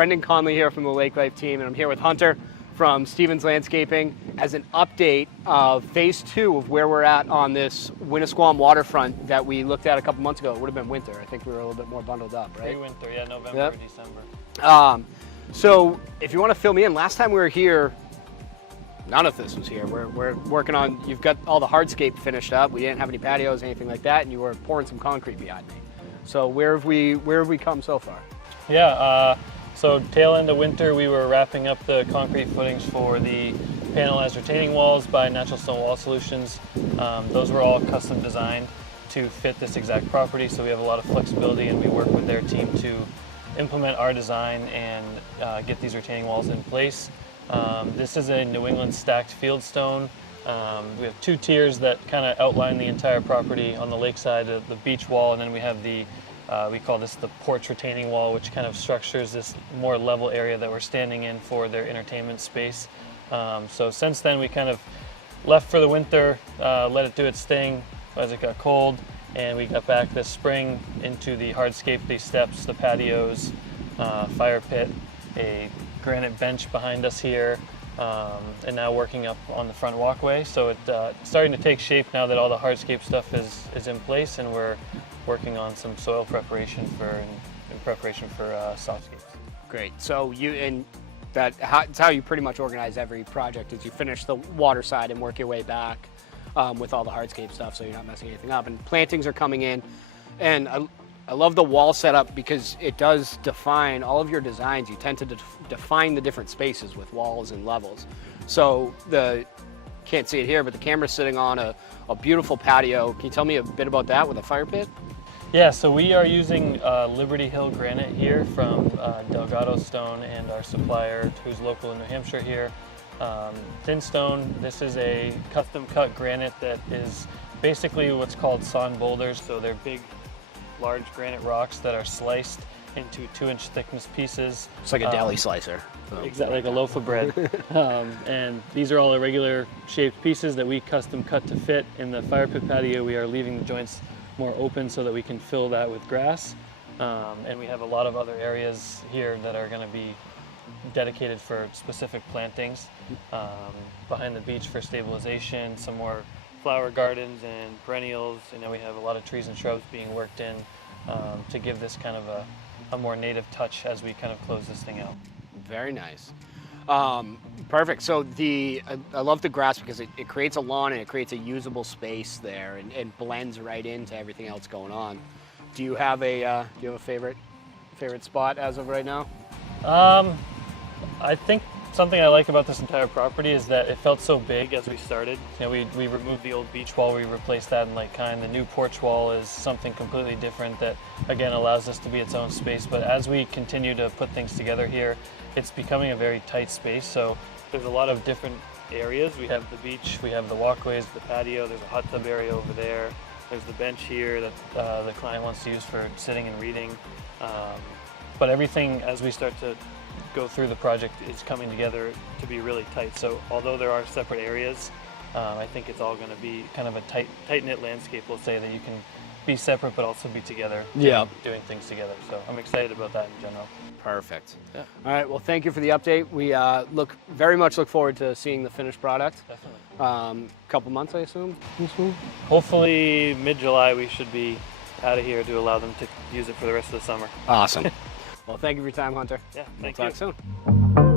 Brendan Conley here from the Lake Life team, and I'm here with Hunter from Stevens Landscaping as an update of phase 2 of where we're at on this Winnisquam Waterfront that we looked at a couple months ago. It would have been winter. I think we were a little bit more bundled up, right? Pre-winter, yeah, November or December. So if you want to fill me in, last time we were here, none of this was here. We're working on, you've got all the hardscape finished up. We didn't have any patios, anything like that, and you were pouring some concrete behind me. So where have we come so far? Yeah, so tail end of winter, we were wrapping up the concrete footings for the panelized retaining walls by Natural Stone Wall Solutions. Those were all custom designed to fit this exact property, so we have a lot of flexibility, and we work with their team to implement our design and get these retaining walls in place. This is a New England stacked field stone. We have 2 tiers that kind of outline the entire property on the lakeside, the beach wall, and then we have the we call this the porch retaining wall, which kind of structures this more level area that we're standing in for their entertainment space. So since then we kind of left for the winter, let it do its thing as it got cold, and we got back this spring into the hardscape, these steps, the patios, fire pit, a granite bench behind us here, and now working up on the front walkway. So it's starting to take shape now that all the hardscape stuff is in place, and we're working on some soil preparation in preparation for softscapes. Great. So that's how you pretty much organize every project, is you finish the water side and work your way back with all the hardscape stuff, so you're not messing anything up. And plantings are coming in, and I love the wall setup because it does define all of your designs. You tend to define the different spaces with walls and levels. So can't see it here, but the camera's sitting on a beautiful patio. Can you tell me a bit about that with a fire pit? Yeah, so we are using Liberty Hill granite here from Delgado Stone and our supplier who's local in New Hampshire here. Thin stone, this is a custom cut granite that is basically what's called sawn boulders. So they're big, large granite rocks that are sliced into 2-inch thickness pieces. It's like a deli slicer. Exactly, like a loaf of bread. And these are all irregular shaped pieces that we custom cut to fit. In the fire pit patio, we are leaving the joints more open so that we can fill that with grass. And we have a lot of other areas here that are going to be dedicated for specific plantings. Behind the beach for stabilization, some more flower gardens and perennials. You know, we have a lot of trees and shrubs being worked in to give this kind of a more native touch as we kind of close this thing out. Very nice. Perfect. So I love the grass because it creates a lawn and it creates a usable space there, and blends right into everything else going on. Do you have a favorite spot as of right now? I think something I like about this entire property is that it felt so big as we started. You know, we removed the old beach wall, we replaced that in Lake Kind. The new porch wall is something completely different that, again, allows us to be its own space. But as we continue to put things together here, it's becoming a very tight space. So there's a lot of different areas. We have the beach, we have the walkways, the patio, there's a hot tub area over there. There's the bench here that the client wants to use for sitting and reading. But everything, as we start to go through the project, is coming together to be really tight. So although there are separate areas, I think it's all going to be kind of a tight-knit landscape, we'll say, that you can be separate but also be together, doing things together. So I'm excited about that in general. Perfect. Yeah. All right, well, thank you for the update. We very much look forward to seeing the finished product. Definitely. Couple months, I assume? Hopefully mid-July we should be out of here to allow them to use it for the rest of the summer. Awesome. Well, thank you for your time, Hunter. Yeah, We'll thank you. talk soon.